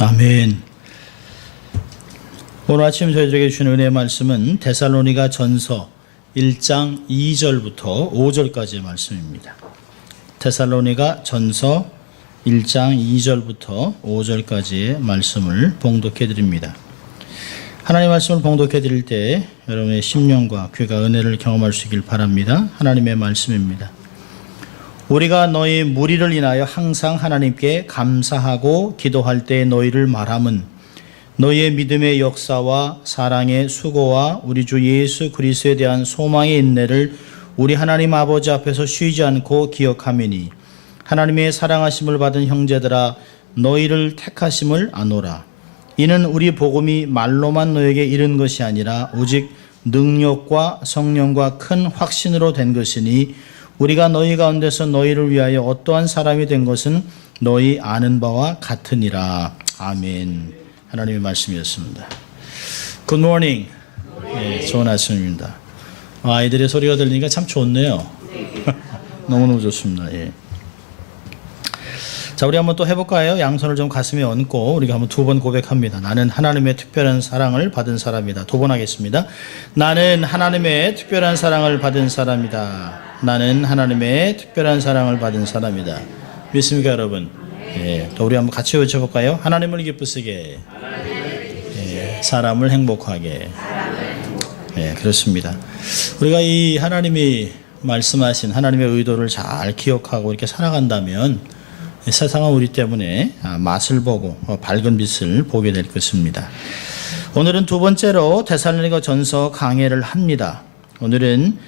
아멘. 오늘 아침 저희들에게 주신 은혜의 말씀은 데살로니가 전서 1장 2절부터 5절까지의 말씀입니다. 데살로니가 전서 1장 2절부터 5절까지의 말씀을 봉독해 드립니다. 하나님의 말씀을 봉독해 드릴 때 여러분의 심령과 귀가 은혜를 경험할 수 있길 바랍니다. 하나님의 말씀입니다. 우리가 너희 무리를 인하여 항상 하나님께 감사하고 기도할 때 너희를 말함은 너희의 믿음의 역사와 사랑의 수고와 우리 주 예수 그리스도에 대한 소망의 인내를 우리 하나님 아버지 앞에서 쉬지 않고 기억함이니 하나님의 사랑하심을 받은 형제들아 너희를 택하심을 아노라. 이는 우리 복음이 말로만 너에게 이른 것이 아니라 오직 능력과 성령과 큰 확신으로 된 것이니 우리가 너희 가운데서 너희를 위하여 어떠한 사람이 된 것은 너희 아는 바와 같으니라. 아멘. 하나님의 말씀이었습니다. Good morning. 네, 좋은 아침입니다. 아이들의 소리가 들리니까 참 좋네요. 너무너무 좋습니다. 예. 자, 우리 한번 또 해볼까요? 양손을 좀 가슴에 얹고 우리가 한번 두 번 고백합니다. 나는 하나님의 특별한 사랑을 받은 사람이다. 두 번 하겠습니다. 나는 하나님의 특별한 사랑을 받은 사람이다. 나는 하나님의 특별한 사랑을 받은 사람이다. 믿습니까, 여러분? 예, 또 우리 한번 같이 외쳐볼까요? 하나님을 기쁘시게, 예, 사람을 행복하게. 예, 그렇습니다. 우리가 이 하나님이 말씀하신 하나님의 의도를 잘 기억하고 이렇게 살아간다면 세상은 우리 때문에 맛을 보고 밝은 빛을 보게 될 것입니다. 오늘은 두 번째로 데살로니가 전서 강해를 합니다. 오늘은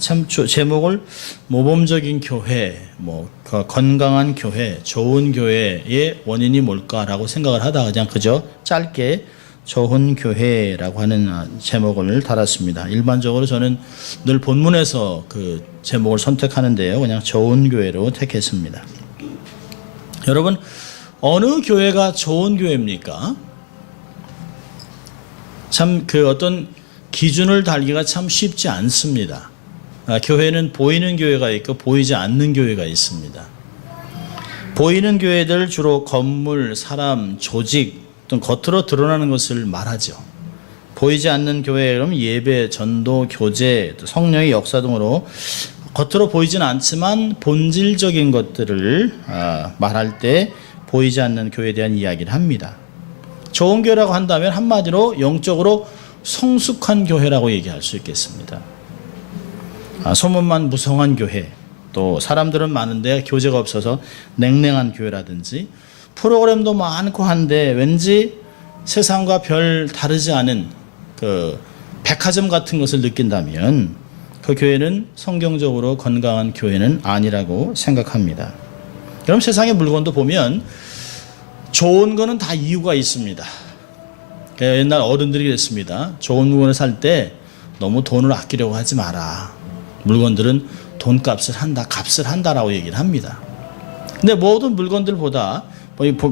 참 제목을 모범적인 교회, 건강한 교회, 좋은 교회의 원인이 뭘까라고 생각을 하다가 그냥 그저 짧게 좋은 교회라고 하는 제목을 달았습니다. 일반적으로 저는 늘 본문에서 그 제목을 선택하는데요. 그냥 좋은 교회로 택했습니다. 여러분, 어느 교회가 좋은 교회입니까? 참 그 어떤 기준을 달기가 참 쉽지 않습니다. 교회는 보이는 교회가 있고 보이지 않는 교회가 있습니다. 보이는 교회들 주로 건물, 사람, 조직 등 겉으로 드러나는 것을 말하죠. 보이지 않는 교회, 그럼 예배, 전도, 교제, 성령의 역사 등으로 겉으로 보이지는 않지만 본질적인 것들을 말할 때 보이지 않는 교회에 대한 이야기를 합니다. 좋은 교회라고 한다면 한마디로 영적으로 성숙한 교회라고 얘기할 수 있겠습니다. 소문만 무성한 교회, 또 사람들은 많은데 교제가 없어서 냉랭한 교회라든지 프로그램도 많고 한데 왠지 세상과 별 다르지 않은 그 백화점 같은 것을 느낀다면 그 교회는 성경적으로 건강한 교회는 아니라고 생각합니다. 그럼 세상의 물건도 보면 좋은 거는 다 이유가 있습니다. 옛날 어른들이 그랬습니다. 좋은 물건을 살 때 너무 돈을 아끼려고 하지 마라. 물건들은 돈값을 한다, 값을 한다라고 얘기를 합니다. 근데 모든 물건들보다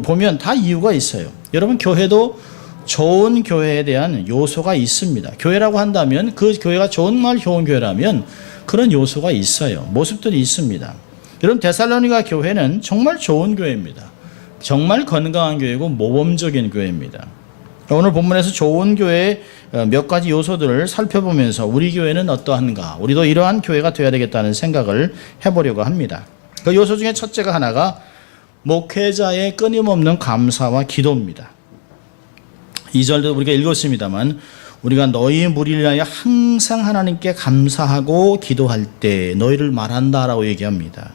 보면 다 이유가 있어요. 여러분, 교회도 좋은 교회에 대한 요소가 있습니다. 교회라고 한다면 그 교회가 정말 좋은 교회라면 그런 요소가 있어요. 모습들이 있습니다. 여러분, 데살로니가 교회는 정말 좋은 교회입니다. 정말 건강한 교회고 모범적인 교회입니다. 오늘 본문에서 좋은 교회의 몇 가지 요소들을 살펴보면서 우리 교회는 어떠한가, 우리도 이러한 교회가 되어야 되겠다는 생각을 해보려고 합니다. 그 요소 중에 첫째가 하나가 목회자의 끊임없는 감사와 기도입니다. 2절도 우리가 읽었습니다만 우리가 너희 무리를 위하여 항상 하나님께 감사하고 기도할 때 너희를 말한다라고 얘기합니다.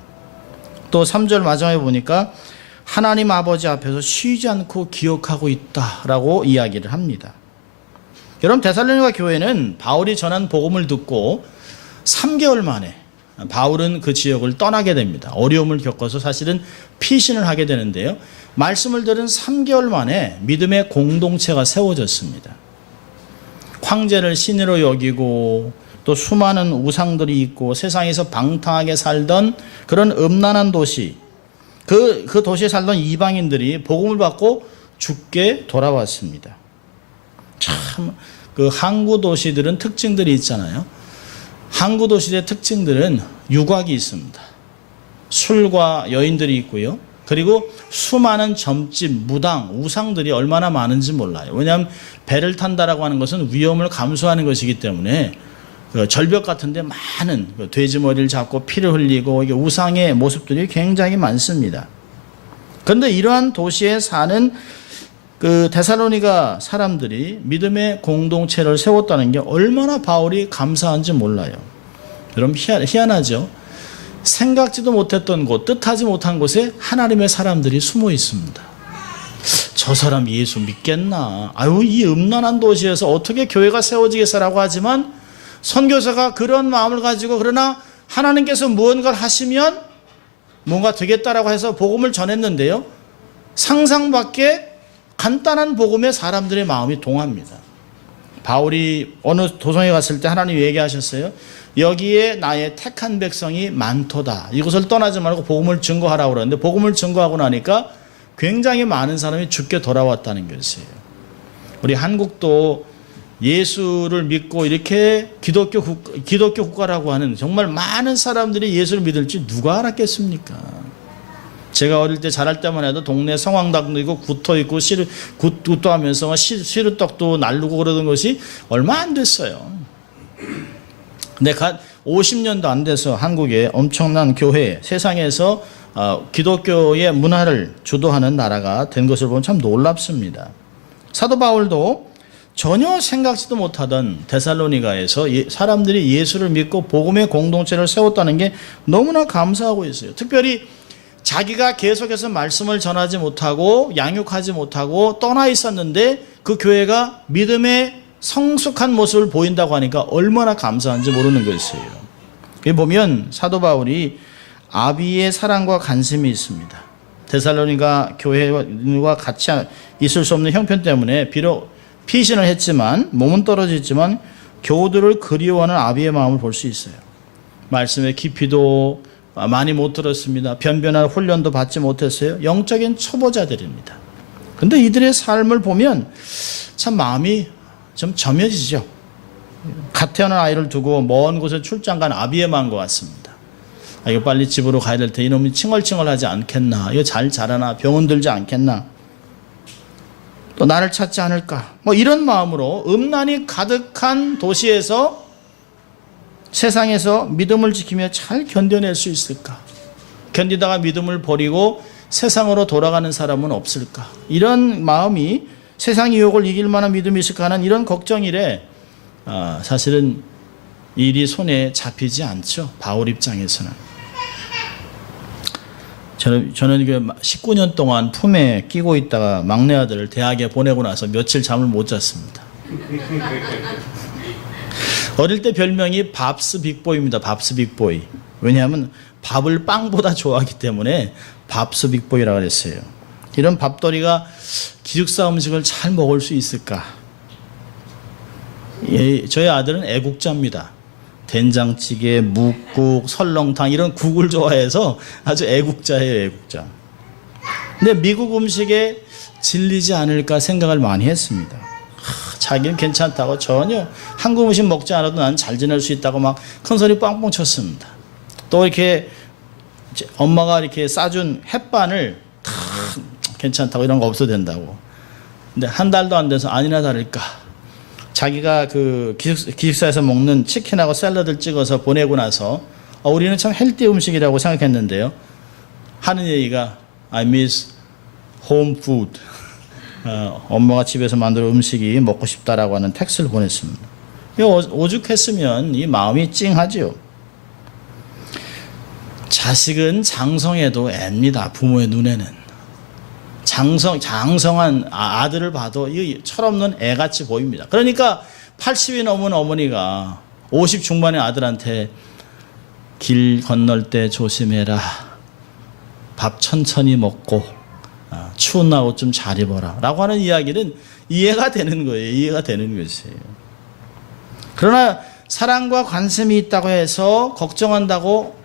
또 3절 마지막에 보니까 하나님 아버지 앞에서 쉬지 않고 기억하고 있다라고 이야기를 합니다. 여러분, 데살로니가 교회는 바울이 전한 복음을 듣고 3개월 만에 바울은 그 지역을 떠나게 됩니다. 어려움을 겪어서 사실은 피신을 하게 되는데요. 말씀을 들은 3개월 만에 믿음의 공동체가 세워졌습니다. 황제를 신으로 여기고 또 수많은 우상들이 있고 세상에서 방탕하게 살던 그런 음란한 도시, 그 도시에 살던 이방인들이 복음을 받고 죽게 돌아왔습니다. 참, 그 항구 도시들은 특징들이 있잖아요. 항구 도시의 특징들은 유곽이 있습니다. 술과 여인들이 있고요. 그리고 수많은 점집, 무당, 우상들이 얼마나 많은지 몰라요. 왜냐하면 배를 탄다라고 하는 것은 위험을 감수하는 것이기 때문에 그 절벽 같은데 많은 돼지 머리를 잡고 피를 흘리고 이게 우상의 모습들이 굉장히 많습니다. 그런데 이러한 도시에 사는 그 데살로니가 사람들이 믿음의 공동체를 세웠다는 게 얼마나 바울이 감사한지 몰라요. 여러분 희한하죠? 생각지도 못했던 곳, 뜻하지 못한 곳에 하나님의 사람들이 숨어 있습니다. 저 사람 예수 믿겠나? 아유, 이 음란한 도시에서 어떻게 교회가 세워지겠어라고 하지만 선교사가 그런 마음을 가지고 그러나 하나님께서 무언가를 하시면 뭔가 되겠다라고 해서 복음을 전했는데요. 상상 밖에 간단한 복음에 사람들의 마음이 동합니다. 바울이 어느 도성에 갔을 때 하나님이 얘기하셨어요. 여기에 나의 택한 백성이 많도다. 이곳을 떠나지 말고 복음을 증거하라고 그러는데 복음을 증거하고 나니까 굉장히 많은 사람이 죽게 돌아왔다는 것이에요. 우리 한국도 예수를 믿고 이렇게 기독교 국가라고 하는 정말 많은 사람들이 예수를 믿을지 누가 알았겠습니까? 제가 어릴 때 자랄 때만 해도 동네 성황당도 있고 굿도 있고 굿도 하면서 시루떡도 날르고 그러던 것이 얼마 안 됐어요. 근데 50년도 안 돼서 한국에 엄청난 교회, 세상에서 기독교의 문화를 주도하는 나라가 된 것을 보면 참 놀랍습니다. 사도 바울도 전혀 생각지도 못하던 데살로니가에서 사람들이 예수를 믿고 복음의 공동체를 세웠다는 게 너무나 감사하고 있어요. 특별히 자기가 계속해서 말씀을 전하지 못하고 양육하지 못하고 떠나 있었는데 그 교회가 믿음의 성숙한 모습을 보인다고 하니까 얼마나 감사한지 모르는 것이에요. 여기 보면 사도 바울이 아비의 사랑과 관심이 있습니다. 데살로니가 교회와 같이 있을 수 없는 형편 때문에 비록 피신을 했지만 몸은 떨어지지만 교우들을 그리워하는 아비의 마음을 볼 수 있어요. 말씀의 깊이도 많이 못 들었습니다. 변변한 훈련도 받지 못했어요. 영적인 초보자들입니다. 그런데 이들의 삶을 보면 참 마음이 좀 점여지죠. 갓 태어난 아이를 두고 먼 곳에 출장 간 아비의 마음과 같습니다. 이거 빨리 집으로 가야 될 때 이놈이 칭얼칭얼하지 않겠나? 이거 잘 자라나? 병원 들지 않겠나? 또 나를 찾지 않을까? 뭐 이런 마음으로 음란이 가득한 도시에서 세상에서 믿음을 지키며 잘 견뎌낼 수 있을까? 견디다가 믿음을 버리고 세상으로 돌아가는 사람은 없을까? 이런 마음이 세상 유혹을 이길 만한 믿음이 있을까 하는 이런 걱정이래. 사실은 일이 손에 잡히지 않죠. 바울 입장에서는. 저는 19년 동안 품에 끼고 있다가 막내 아들을 대학에 보내고 나서 며칠 잠을 못 잤습니다. 어릴 때 별명이 밥스 빅보이입니다. 밥스 빅보이. 왜냐하면 밥을 빵보다 좋아하기 때문에 밥스 빅보이라고 했어요. 이런 밥돌이가 기숙사 음식을 잘 먹을 수 있을까? 저희 아들은 애국자입니다. 된장찌개, 묵국, 설렁탕 이런 국을 좋아해서 아주 애국자예요, 애국자. 근데 미국 음식에 질리지 않을까 생각을 많이 했습니다. 자기는 괜찮다고 전혀 한국 음식 먹지 않아도 난 잘 지낼 수 있다고 막 큰소리 뻥뻥 쳤습니다. 또 이렇게 엄마가 이렇게 싸준 햇반을 다 괜찮다고 이런 거 없어도 된다고. 근데 한 달도 안 돼서 아니나 다를까 자기가 그 기숙사에서 먹는 치킨하고 샐러드를 찍어서 보내고 나서 우리는 참 헬티 음식이라고 생각했는데요. 하는 얘기가 I miss home food. 엄마가 집에서 만든 음식이 먹고 싶다라고 하는 텍스트를 보냈습니다. 오죽했으면 이 마음이 찡하죠. 자식은 장성해도 애입니다. 부모의 눈에는. 장성한 아들을 봐도 이 철없는 애같이 보입니다. 그러니까 80이 넘은 어머니가 50 중반의 아들한테 길 건널 때 조심해라. 밥 천천히 먹고 추운 날 옷 좀 잘 입어라. 라고 하는 이야기는 이해가 되는 거예요. 이해가 되는 것이에요. 그러나 사랑과 관심이 있다고 해서 걱정한다고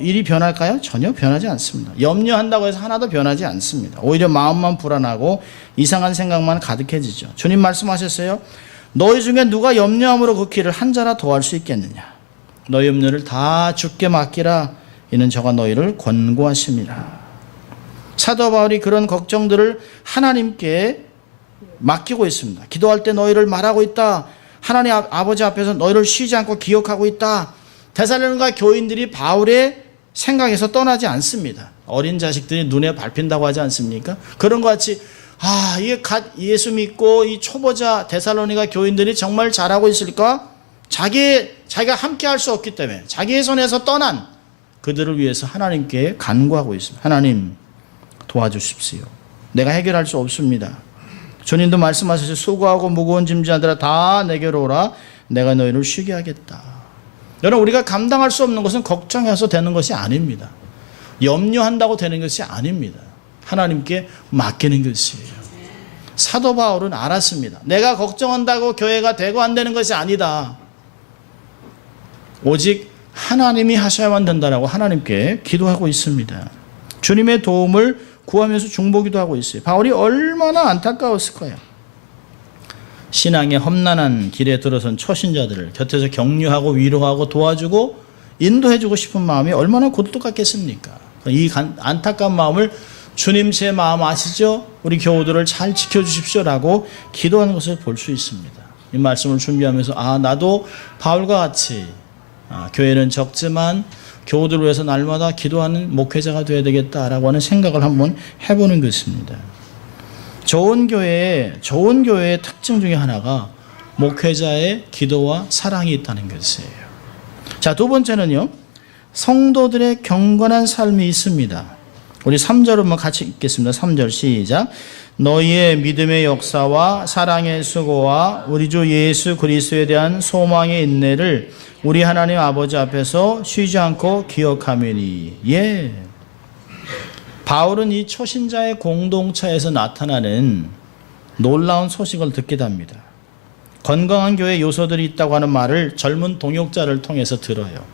일이 변할까요? 전혀 변하지 않습니다. 염려한다고 해서 하나도 변하지 않습니다. 오히려 마음만 불안하고 이상한 생각만 가득해지죠. 주님 말씀하셨어요. 너희 중에 누가 염려함으로 그 길을 한 자라 더할 수 있겠느냐. 너희 염려를 다 주께 맡기라. 이는 저가 너희를 권고하심이라. 사도 바울이 그런 걱정들을 하나님께 맡기고 있습니다. 기도할 때 너희를 말하고 있다. 하나님 아버지 앞에서 너희를 쉬지 않고 기억하고 있다. 데살로니가 교인들이 바울의 생각에서 떠나지 않습니다. 어린 자식들이 눈에 밟힌다고 하지 않습니까? 그런 것 같이 이게 갓 예수 믿고 이 초보자 데살로니가 교인들이 정말 잘하고 있을까? 자기가 함께 할 수 없기 때문에 자기의 손에서 떠난 그들을 위해서 하나님께 간구하고 있습니다. 하나님 도와주십시오. 내가 해결할 수 없습니다. 주님도 말씀하셔서 수고하고 무거운 짐진자들아 다 내게로 오라. 내가 너희를 쉬게 하겠다. 여러분, 우리가 감당할 수 없는 것은 걱정해서 되는 것이 아닙니다. 염려한다고 되는 것이 아닙니다. 하나님께 맡기는 것이에요. 사도 바울은 알았습니다. 내가 걱정한다고 교회가 되고 안 되는 것이 아니다. 오직 하나님이 하셔야만 된다라고 하나님께 기도하고 있습니다. 주님의 도움을 구하면서 중보기도 하고 있어요. 바울이 얼마나 안타까웠을 거예요. 신앙의 험난한 길에 들어선 초신자들을 곁에서 격려하고 위로하고 도와주고 인도해주고 싶은 마음이 얼마나 고독 같겠습니까? 이 안타까운 마음을 주님 제 마음 아시죠? 우리 교우들을 잘 지켜주십시오라고 기도하는 것을 볼 수 있습니다. 이 말씀을 준비하면서 나도 바울과 같이 교회는 적지만 교우들을 위해서 날마다 기도하는 목회자가 되어야 되겠다라고 하는 생각을 한번 해보는 것입니다. 좋은 교회의 특징 중에 하나가 목회자의 기도와 사랑이 있다는 것이에요. 자, 두 번째는요, 성도들의 경건한 삶이 있습니다. 우리 3절 한번 같이 읽겠습니다. 3절 시작. 너희의 믿음의 역사와 사랑의 수고와 우리 주 예수 그리스도에 대한 소망의 인내를 우리 하나님 아버지 앞에서 쉬지 않고 기억하매니. 바울은 이 초신자의 공동체에서 나타나는 놀라운 소식을 듣게 됩니다. 건강한 교회 요소들이 있다고 하는 말을 젊은 동역자를 통해서 들어요.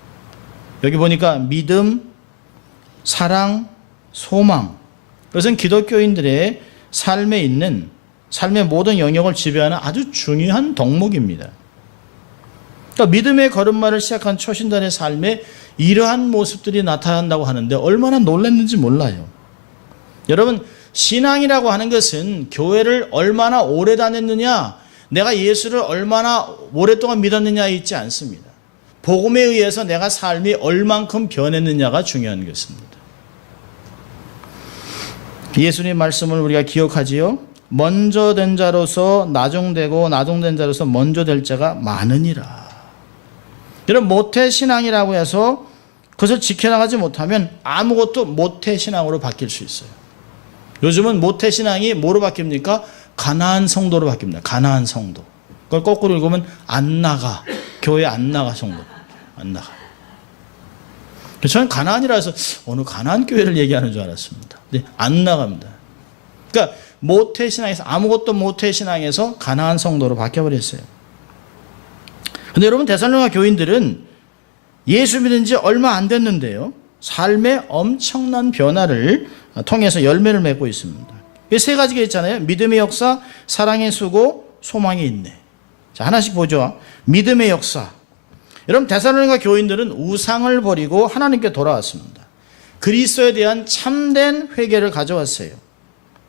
여기 보니까 믿음, 사랑, 소망. 이것은 기독교인들의 삶에 있는 삶의 모든 영역을 지배하는 아주 중요한 덕목입니다. 그러니까 믿음의 걸음마를 시작한 초신자의 삶에 이러한 모습들이 나타난다고 하는데 얼마나 놀랐는지 몰라요. 여러분, 신앙이라고 하는 것은 교회를 얼마나 오래 다녔느냐, 내가 예수를 얼마나 오랫동안 믿었느냐에 있지 않습니다. 복음에 의해서 내가 삶이 얼만큼 변했느냐가 중요한 것입니다. 예수님 말씀을 우리가 기억하지요. 먼저 된 자로서 나중되고 나중된 자로서 먼저 될 자가 많으니라. 여러분, 모태신앙이라고 해서 그것을 지켜나가지 못하면 아무것도 모태신앙으로 바뀔 수 있어요. 요즘은 모태신앙이 뭐로 바뀝니까? 가나안 성도로 바뀝니다. 가나안 성도. 그걸 거꾸로 읽으면 안 나가. 교회 안 나가 성도. 안 나가. 저는 가나안이라 해서 어느 가나안 교회를 얘기하는 줄 알았습니다. 네, 안 나갑니다. 그러니까 모태신앙에서 아무것도 모태신앙에서 가나안 성도로 바뀌어버렸어요. 근데 여러분, 데살로니가 교인들은 예수 믿은 지 얼마 안 됐는데요, 삶의 엄청난 변화를 통해서 열매를 맺고 있습니다. 세 가지가 있잖아요. 믿음의 역사, 사랑의 수고, 소망의 인내. 자, 하나씩 보죠. 믿음의 역사. 여러분, 데살로니가 교인들은 우상을 버리고 하나님께 돌아왔습니다. 그리스도에 대한 참된 회개를 가져왔어요.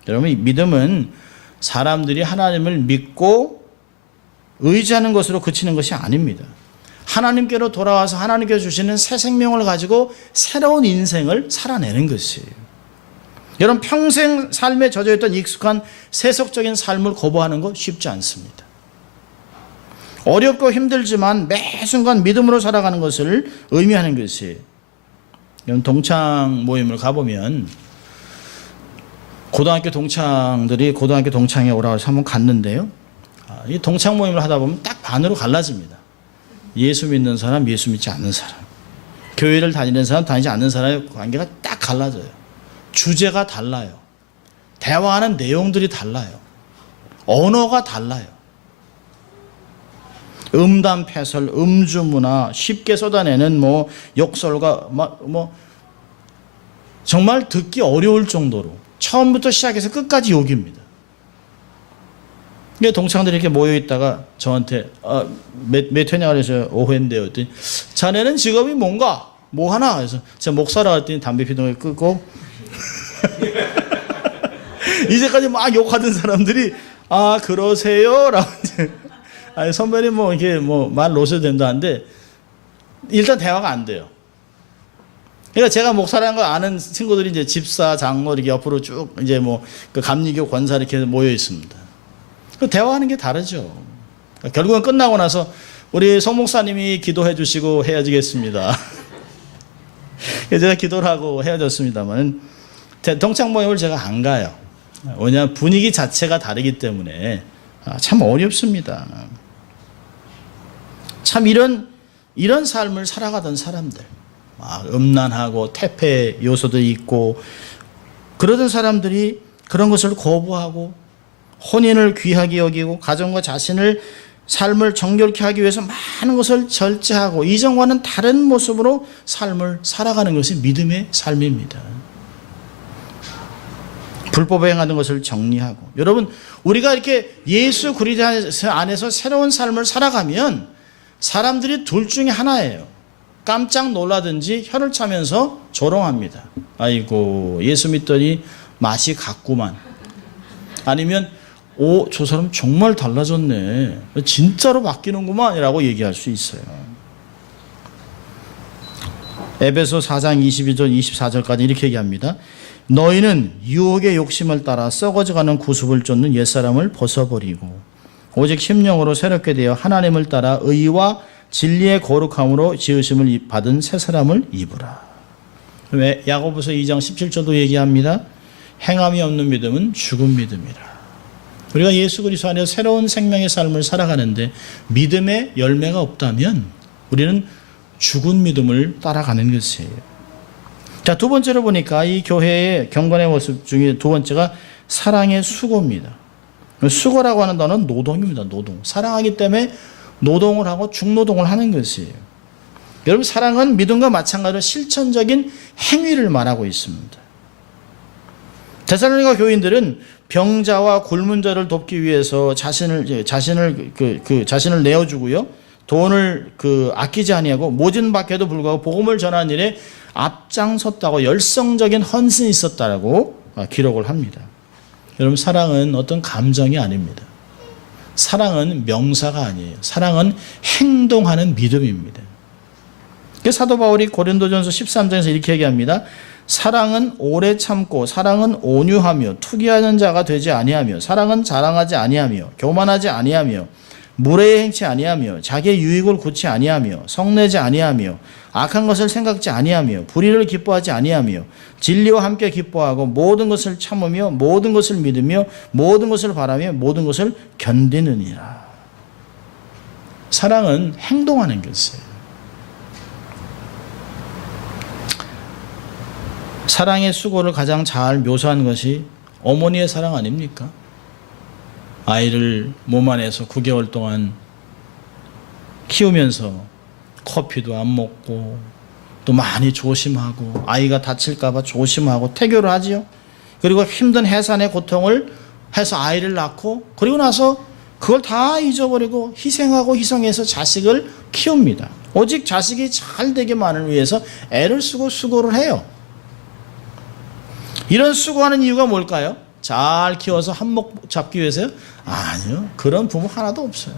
여러분, 이 믿음은 사람들이 하나님을 믿고 의지하는 것으로 그치는 것이 아닙니다. 하나님께로 돌아와서 하나님께서 주시는 새 생명을 가지고 새로운 인생을 살아내는 것이에요. 여러분, 평생 삶에 젖어있던 익숙한 세속적인 삶을 거부하는 거 쉽지 않습니다. 어렵고 힘들지만 매 순간 믿음으로 살아가는 것을 의미하는 것이에요. 여러분, 동창 모임을 가보면 고등학교 동창들이 고등학교 동창회 오라고 해서 한번 갔는데요, 이 동창 모임을 하다 보면 딱 반으로 갈라집니다. 예수 믿는 사람, 예수 믿지 않는 사람. 교회를 다니는 사람, 다니지 않는 사람의 관계가 딱 갈라져요. 주제가 달라요. 대화하는 내용들이 달라요. 언어가 달라요. 음담 패설, 음주문화, 쉽게 쏟아내는 욕설과 정말 듣기 어려울 정도로 처음부터 시작해서 끝까지 욕입니다. 동창들이 이렇게 모여있다가 저한테 몇 회냐 그래서 5회인데요. 그랬더니 자네는 직업이 뭔가? 뭐 하나? 그래서 제가 목사라 했더니 담배 피던 걸 끄고 이제까지 막 욕하던 사람들이 아 그러세요? 라고 이제 아니 선배님 뭐 이렇게 뭐 말 놓으셔도 된다는데 일단 대화가 안 돼요. 그러니까 제가 목사라는 걸 아는 친구들이 이제 집사, 장로 이렇게 옆으로 쭉 이제 뭐 그 감리교 권사 이렇게 모여 있습니다. 그 대화하는 게 다르죠. 그러니까 결국은 끝나고 나서 우리 송 목사님이 기도해 주시고 헤어지겠습니다. 제가 기도를 하고 헤어졌습니다만 동창 모임을 제가 안 가요. 왜냐하면 분위기 자체가 다르기 때문에 참 어렵습니다. 참 이런 삶을 살아가던 사람들, 음란하고 퇴폐 요소도 있고 그러던 사람들이 그런 것을 거부하고 혼인을 귀하게 여기고 가정과 자신을 삶을 정결케 하기 위해서 많은 것을 절제하고 이전과는 다른 모습으로 삶을 살아가는 것이 믿음의 삶입니다. 불법에 행하는 것을 정리하고 여러분 우리가 이렇게 예수 그리스도 안에서 새로운 삶을 살아가면 사람들이 둘 중에 하나예요. 깜짝 놀라든지 혀를 차면서 조롱합니다. 아이고 예수 믿더니 맛이 갔구만. 아니면 오, 저 사람 정말 달라졌네. 진짜로 바뀌는구만 이라고 얘기할 수 있어요. 에베소 4장 22절 24절까지 이렇게 얘기합니다. 너희는 유혹의 욕심을 따라 썩어져가는 구습을 쫓는 옛사람을 벗어버리고 오직 심령으로 새롭게 되어 하나님을 따라 의와 진리의 거룩함으로 지으심을 받은 새 사람을 입으라. 야고보서 2장 17절도 얘기합니다. 행함이 없는 믿음은 죽은 믿음이라. 우리가 예수 그리스도 안에서 새로운 생명의 삶을 살아가는데 믿음의 열매가 없다면 우리는 죽은 믿음을 따라가는 것이에요. 자, 두 번째로 보니까 이 교회의 경건의 모습 중에 두 번째가 사랑의 수고입니다. 수고라고 하는 단어는 노동입니다. 노동. 사랑하기 때문에 노동을 하고 중노동을 하는 것이에요. 여러분 사랑은 믿음과 마찬가지로 실천적인 행위를 말하고 있습니다. 데살로니가 교인들은 병자와 굶은 자를 돕기 위해서 자신을 내어주고요. 돈을 아끼지 아니하고 모진 밖에도 불구하고 복음을 전하는 일에 앞장섰다고 열성적인 헌신이 있었다라고 기록을 합니다. 여러분 사랑은 어떤 감정이 아닙니다. 사랑은 명사가 아니에요. 사랑은 행동하는 믿음입니다. 사도 바울이 고린도전서 13장에서 이렇게 얘기합니다. 사랑은 오래 참고 사랑은 온유하며 투기하는 자가 되지 아니하며 사랑은 자랑하지 아니하며 교만하지 아니하며 무례히 행치 아니하며 자기의 유익을 굳지 아니하며 성내지 아니하며 악한 것을 생각지 아니하며 불의를 기뻐하지 아니하며 진리와 함께 기뻐하고 모든 것을 참으며 모든 것을 믿으며 모든 것을 바라며 모든 것을 견디느니라. 사랑은 행동하는 것이에요. 사랑의 수고를 가장 잘 묘사한 것이 어머니의 사랑 아닙니까? 아이를 몸 안에서 9개월 동안 키우면서 커피도 안 먹고 또 많이 조심하고 아이가 다칠까봐 조심하고 태교를 하지요. 그리고 힘든 해산의 고통을 해서 아이를 낳고 그리고 나서 그걸 다 잊어버리고 희생하고 희생해서 자식을 키웁니다. 오직 자식이 잘 되기만을 위해서 애를 쓰고 수고를 해요. 이런 수고하는 이유가 뭘까요? 잘 키워서 한몫 잡기 위해서요? 아니요. 그런 부모 하나도 없어요.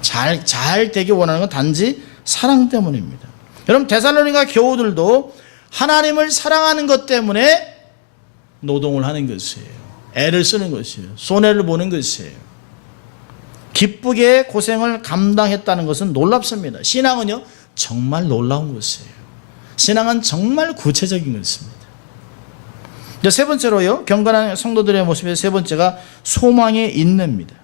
잘 되기 원하는 건 단지 사랑 때문입니다. 여러분 데살로니가 교우들도 하나님을 사랑하는 것 때문에 노동을 하는 것이에요. 애를 쓰는 것이에요. 손해를 보는 것이에요. 기쁘게 고생을 감당했다는 것은 놀랍습니다. 신앙은요 정말 놀라운 것이에요. 신앙은 정말 구체적인 것입니다. 세 번째로요, 경건한 성도들의 모습의 세 번째가 소망의 인내입니다.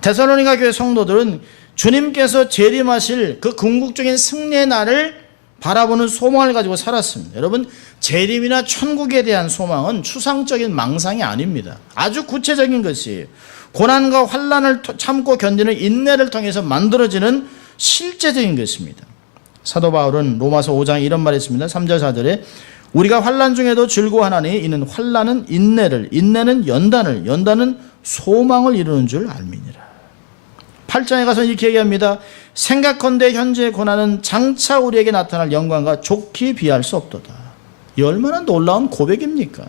데살로니가 교회 성도들은 주님께서 재림하실 그 궁극적인 승리의 날을 바라보는 소망을 가지고 살았습니다. 여러분, 재림이나 천국에 대한 소망은 추상적인 망상이 아닙니다. 아주 구체적인 것이에요. 고난과 환난을 참고 견디는 인내를 통해서 만들어지는 실제적인 것입니다. 사도 바울은 로마서 5장에 이런 말을 했습니다. 3절 4절에 우리가 환난 중에도 즐거워하나니 이는 환난은 인내를, 인내는 연단을, 연단은 소망을 이루는 줄 알미니라. 8장에 가서 이렇게 얘기합니다. 생각컨대 현재의 고난은 장차 우리에게 나타날 영광과 좋게 비할 수 없도다. 이 얼마나 놀라운 고백입니까?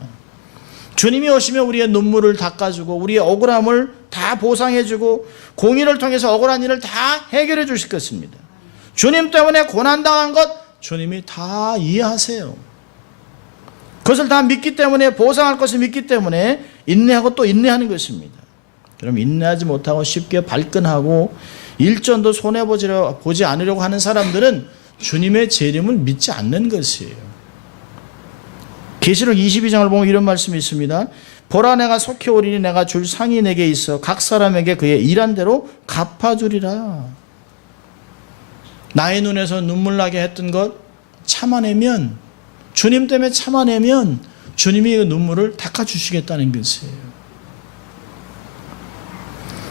주님이 오시면 우리의 눈물을 닦아주고 우리의 억울함을 다 보상해주고 공의를 통해서 억울한 일을 다 해결해 주실 것입니다. 주님 때문에 고난당한 것 주님이 다 이해하세요. 그것을 다 믿기 때문에 보상할 것을 믿기 때문에 인내하고 또 인내하는 것입니다. 그럼 인내하지 못하고 쉽게 발끈하고 일전도 손해보지 않으려고 하는 사람들은 주님의 재림을 믿지 않는 것이에요. 계시록 22장을 보면 이런 말씀이 있습니다. 보라 내가 속히 오리니 내가 줄 상이 내게 있어 각 사람에게 그의 일한 대로 갚아주리라. 나의 눈에서 눈물 나게 했던 것 참아내면, 주님 때문에 참아내면 주님이 그 눈물을 닦아주시겠다는 것이에요.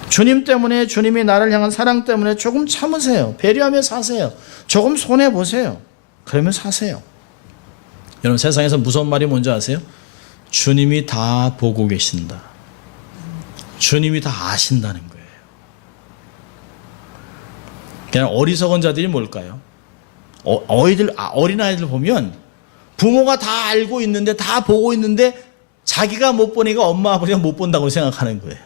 주님 때문에, 주님이 나를 향한 사랑 때문에 조금 참으세요. 배려하며 사세요. 조금 손해보세요. 그러면 사세요. 여러분, 세상에서 무서운 말이 뭔지 아세요? 주님이 다 보고 계신다. 주님이 다 아신다는 거예요. 그냥 어리석은 자들이 뭘까요? 어린아이들 보면 부모가 다 알고 있는데, 다 보고 있는데 자기가 못 보니까 엄마 아버지가 못 본다고 생각하는 거예요.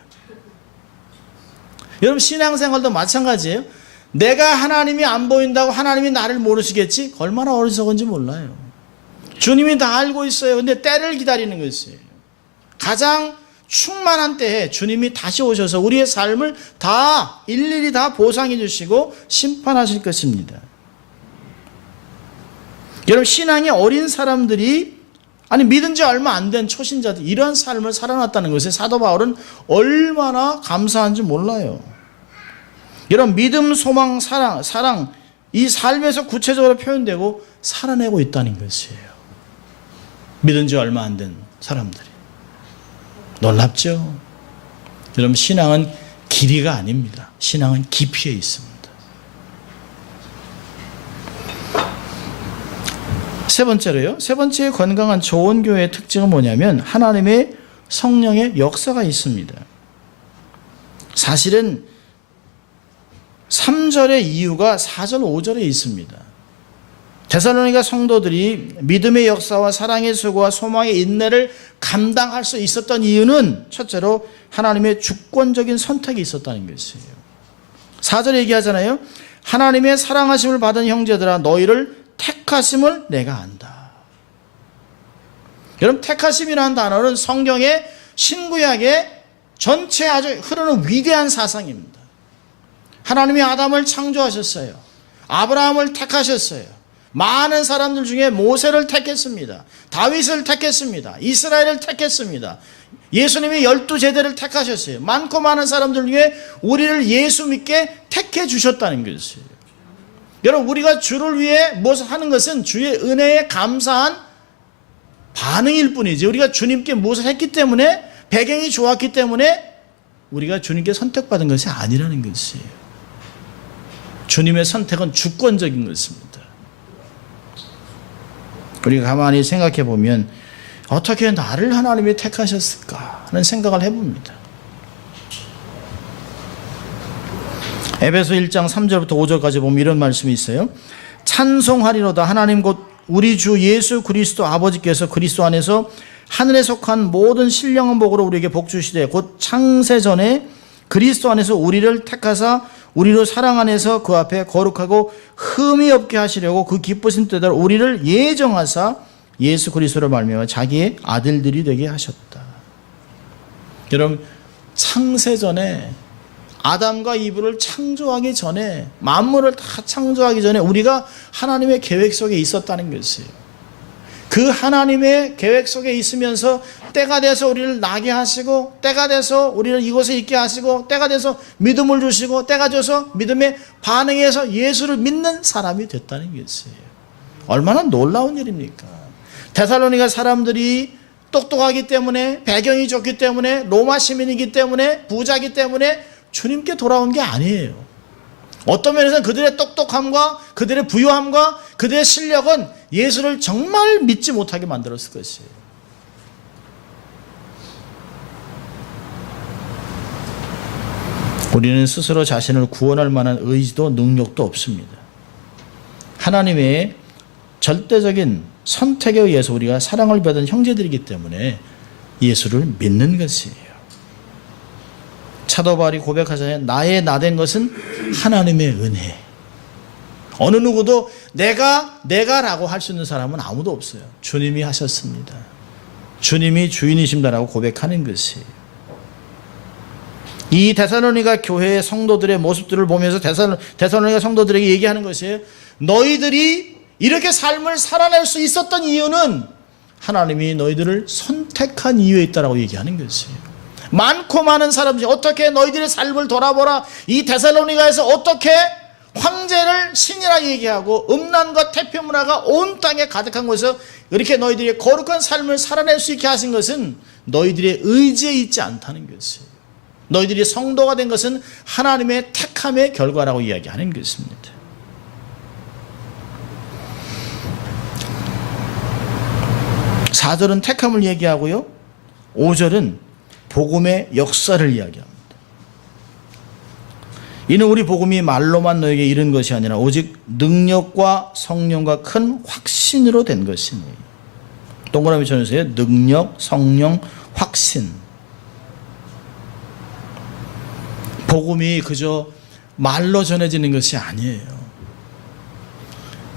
여러분, 신앙생활도 마찬가지예요. 내가 하나님이 안 보인다고 하나님이 나를 모르시겠지? 얼마나 어리석은지 몰라요. 주님이 다 알고 있어요. 근데 때를 기다리는 것이에요. 가장 충만한 때에 주님이 다시 오셔서 우리의 삶을 다 일일이 다 보상해 주시고 심판하실 것입니다. 여러분, 신앙이 어린 사람들이, 아니 믿은 지 얼마 안 된 초신자들, 이런 삶을 살아났다는 것에 사도 바울은 얼마나 감사한지 몰라요. 여러분, 믿음, 소망, 사랑 이 삶에서 구체적으로 표현되고 살아내고 있다는 것이에요. 믿은 지 얼마 안 된 사람들이. 놀랍죠? 여러분, 신앙은 길이가 아닙니다. 신앙은 깊이에 있습니다. 세 번째로요. 세 번째 건강한 좋은 교회의 특징은 뭐냐면 하나님의 성령의 역사가 있습니다. 사실은 3절의 이유가 4절, 5절에 있습니다. 데살로니가 성도들이 믿음의 역사와 사랑의 수고와 소망의 인내를 감당할 수 있었던 이유는 첫째로 하나님의 주권적인 선택이 있었다는 것이에요. 4절에 얘기하잖아요. 하나님의 사랑하심을 받은 형제들아 너희를 택하심을 내가 안다. 여러분, 택하심이라는 단어는 성경의 신구약의 전체 아주 흐르는 위대한 사상입니다. 하나님이 아담을 창조하셨어요. 아브라함을 택하셨어요. 많은 사람들 중에 모세를 택했습니다. 다윗을 택했습니다. 이스라엘을 택했습니다. 예수님이 12제자를 택하셨어요. 많고 많은 사람들 중에 우리를 예수 믿게 택해 주셨다는 것이에요. 여러분, 우리가 주를 위해 무엇을 하는 것은 주의 은혜에 감사한 반응일 뿐이지, 우리가 주님께 무엇을 했기 때문에, 배경이 좋았기 때문에 우리가 주님께 선택받은 것이 아니라는 것이에요. 주님의 선택은 주권적인 것입니다. 우리가 가만히 생각해 보면 어떻게 나를 하나님이 택하셨을까 하는 생각을 해봅니다. 에베소 1장 3절부터 5절까지 보면 이런 말씀이 있어요. 찬송하리로다 하나님 곧 우리 주 예수 그리스도 아버지께서 그리스도 안에서 하늘에 속한 모든 신령한 복으로 우리에게 복 주시되 곧 창세 전에 그리스도 안에서 우리를 택하사 우리로 사랑 안에서 그 앞에 거룩하고 흠이 없게 하시려고 그 기쁘신 뜻대로 우리를 예정하사 예수 그리스도로 말미암아 자기의 아들들이 되게 하셨다. 여러분, 창세 전에 아담과 이브를 창조하기 전에, 만물을 다 창조하기 전에 우리가 하나님의 계획 속에 있었다는 것이에요. 그 하나님의 계획 속에 있으면서 때가 돼서 우리를 나게 하시고, 때가 돼서 우리를 이곳에 있게 하시고, 때가 돼서 믿음을 주시고, 때가 돼서 믿음에 반응해서 예수를 믿는 사람이 됐다는 것이에요. 얼마나 놀라운 일입니까? 데살로니가 사람들이 똑똑하기 때문에, 배경이 좋기 때문에, 로마 시민이기 때문에, 부자이기 때문에 주님께 돌아온 게 아니에요. 어떤 면에서는 그들의 똑똑함과 그들의 부유함과 그들의 실력은 예수를 정말 믿지 못하게 만들었을 것이에요. 우리는 스스로 자신을 구원할 만한 의지도 능력도 없습니다. 하나님의 절대적인 선택에 의해서 우리가 사랑을 받은 형제들이기 때문에 예수를 믿는 것이에요. 사도 바울이 고백하잖아요. 나의 나된 것은 하나님의 은혜. 어느 누구도 내가라고 할 수 있는 사람은 아무도 없어요. 주님이 하셨습니다. 주님이 주인이십니다라고 고백하는 것이에요. 이 데살로니가 교회의 성도들의 모습들을 보면서 데살로니가 성도들에게 얘기하는 것이에요. 너희들이 이렇게 삶을 살아낼 수 있었던 이유는 하나님이 너희들을 선택한 이유에 있다라고 얘기하는 것이에요. 많고 많은 사람들이 어떻게 너희들의 삶을 돌아보라. 이 데살로니가에서 어떻게 황제를 신이라 얘기하고 음란과 태표 문화가 온 땅에 가득한 곳에서 이렇게 너희들이 거룩한 삶을 살아낼 수 있게 하신 것은 너희들의 의지에 있지 않다는 것이에요. 너희들이 성도가 된 것은 하나님의 택함의 결과라고 이야기하는 것입니다. (4절은) 택함을 얘기하고요, (5절은) 복음의 역사를 이야기합니다. 이는 우리 복음이 말로만 너에게 이른 것이 아니라 오직 능력과 성령과 큰 확신으로 된 것이니. 동그라미 쳐주세요. 능력, 성령, 확신. 복음이 그저 말로 전해지는 것이 아니에요.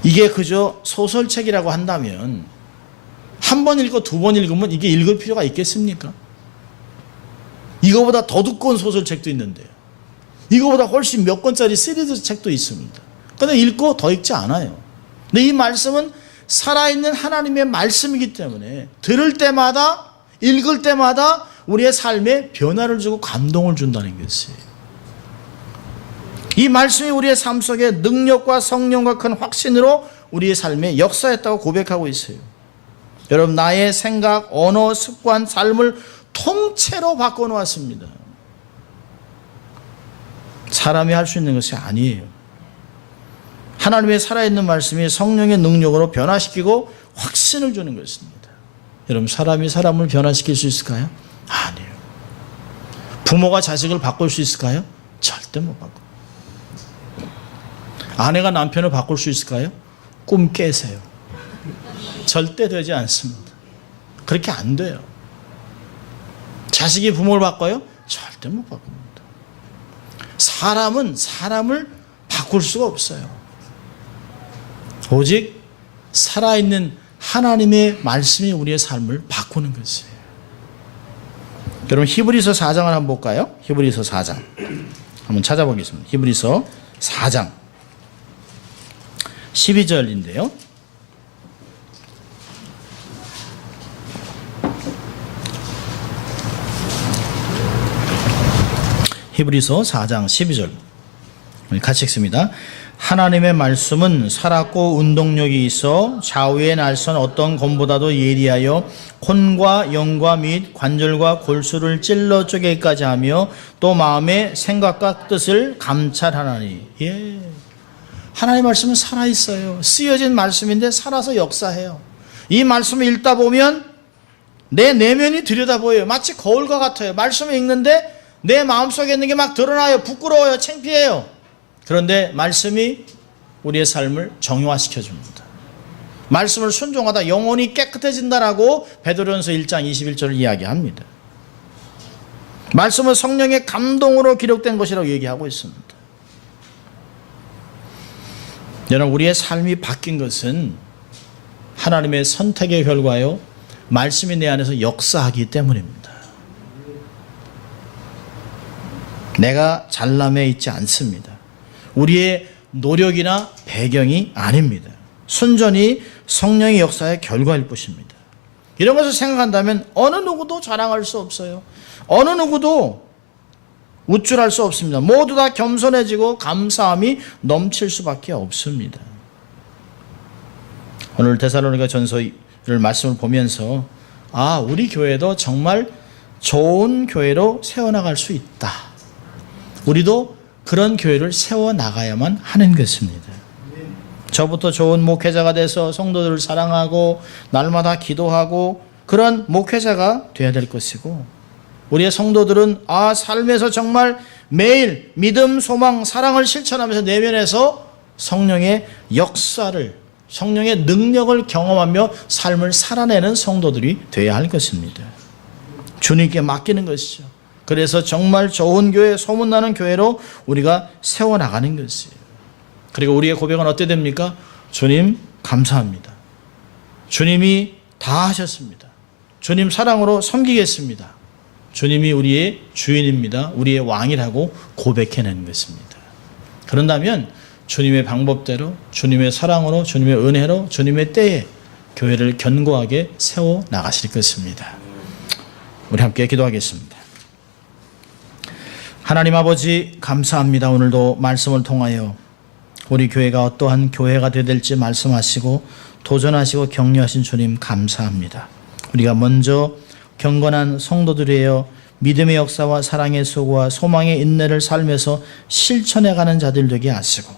이게 그저 소설책이라고 한다면 한 번 읽고 두 번 읽으면 이게 읽을 필요가 있겠습니까? 이거보다 더 두꺼운 소설책도 있는데요. 이거보다 훨씬 몇 권짜리 시리즈 책도 있습니다. 그런데 읽고 더 읽지 않아요. 근데 이 말씀은 살아있는 하나님의 말씀이기 때문에 들을 때마다, 읽을 때마다 우리의 삶에 변화를 주고 감동을 준다는 것이에요. 이 말씀이 우리의 삶 속에 능력과 성령과 큰 확신으로 우리의 삶에 역사했다고 고백하고 있어요. 여러분, 나의 생각, 언어, 습관, 삶을 통째로 바꿔놓았습니다. 사람이 할 수 있는 것이 아니에요. 하나님의 살아있는 말씀이 성령의 능력으로 변화시키고 확신을 주는 것입니다. 여러분, 사람이 사람을 변화시킬 수 있을까요? 아니에요. 부모가 자식을 바꿀 수 있을까요? 절대 못 바꿔요. 아내가 남편을 바꿀 수 있을까요? 꿈 깨세요. 절대 되지 않습니다. 그렇게 안 돼요. 자식이 부모를 바꿔요? 절대 못 바꿉니다. 사람은 사람을 바꿀 수가 없어요. 오직 살아있는 하나님의 말씀이 우리의 삶을 바꾸는 것이에요. 여러분, 히브리서 4장을 한번 볼까요? 히브리서 4장 한번 찾아보겠습니다. 히브리서 4장 12절인데요. 히브리서 4장 12절 같이 읽습니다. 하나님의 말씀은 살았고 운동력이 있어 좌우의 날선 어떤 검보다도 예리하여 혼과 영과 및 관절과 골수를 찔러 쪼개기까지 하며 또 마음의 생각과 뜻을 감찰하나니. 예. 하나님의 말씀은 살아있어요. 쓰여진 말씀인데 살아서 역사해요. 이 말씀을 읽다 보면 내 내면이 들여다보여요. 마치 거울과 같아요. 말씀을 읽는데 내 마음속에 있는 게 막 드러나요. 부끄러워요. 창피해요. 그런데 말씀이 우리의 삶을 정형화시켜줍니다. 말씀을 순종하다 영혼이 깨끗해진다라고 베드로전서 1장 21절을 이야기합니다. 말씀은 성령의 감동으로 기록된 것이라고 얘기하고 있습니다. 여러분, 우리의 삶이 바뀐 것은 하나님의 선택의 결과요, 말씀이 내 안에서 역사하기 때문입니다. 내가 잘남에 있지 않습니다. 우리의 노력이나 배경이 아닙니다. 순전히 성령의 역사의 결과일 뿐입니다. 이런 것을 생각한다면 어느 누구도 자랑할 수 없어요. 어느 누구도 우쭐할 수 없습니다. 모두 다 겸손해지고 감사함이 넘칠 수밖에 없습니다. 오늘 데살로니가 전서를 말씀을 보면서 우리 교회도 정말 좋은 교회로 세워나갈 수 있다. 우리도 그런 교회를 세워나가야만 하는 것입니다. 저부터 좋은 목회자가 돼서 성도들을 사랑하고 날마다 기도하고 그런 목회자가 되어야 될 것이고, 우리의 성도들은 삶에서 정말 매일 믿음, 소망, 사랑을 실천하면서 내면에서 성령의 역사를 성령의 능력을 경험하며 삶을 살아내는 성도들이 되어야 할 것입니다. 주님께 맡기는 것이죠. 그래서 정말 좋은 교회, 소문나는 교회로 우리가 세워나가는 것이에요. 그리고 우리의 고백은 어떻게 됩니까? 주님 감사합니다. 주님이 다 하셨습니다. 주님 사랑으로 섬기겠습니다. 주님이 우리의 주인입니다. 우리의 왕이라고 고백해내는 것입니다. 그런다면 주님의 방법대로, 주님의 사랑으로, 주님의 은혜로, 주님의 때에 교회를 견고하게 세워나가실 것입니다. 우리 함께 기도하겠습니다. 하나님 아버지 감사합니다. 오늘도 말씀을 통하여 우리 교회가 어떠한 교회가 되어야 될지 말씀하시고 도전하시고 격려하신 주님 감사합니다. 우리가 먼저 경건한 성도들이여 믿음의 역사와 사랑의 수고와 소망의 인내를 살면서 실천해가는 자들 되게 하시고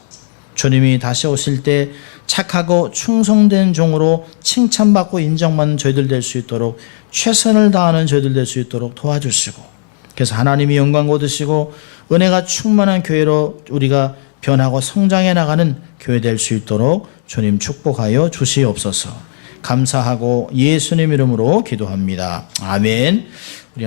주님이 다시 오실 때 착하고 충성된 종으로 칭찬받고 인정받는 저희들 될 수 있도록 최선을 다하는 저희들 될 수 있도록 도와주시고 그래서 하나님이 영광 거두시고 은혜가 충만한 교회로 우리가 변하고 성장해 나가는 교회 될 수 있도록 주님 축복하여 주시옵소서. 감사하고 예수님 이름으로 기도합니다. 아멘. 우리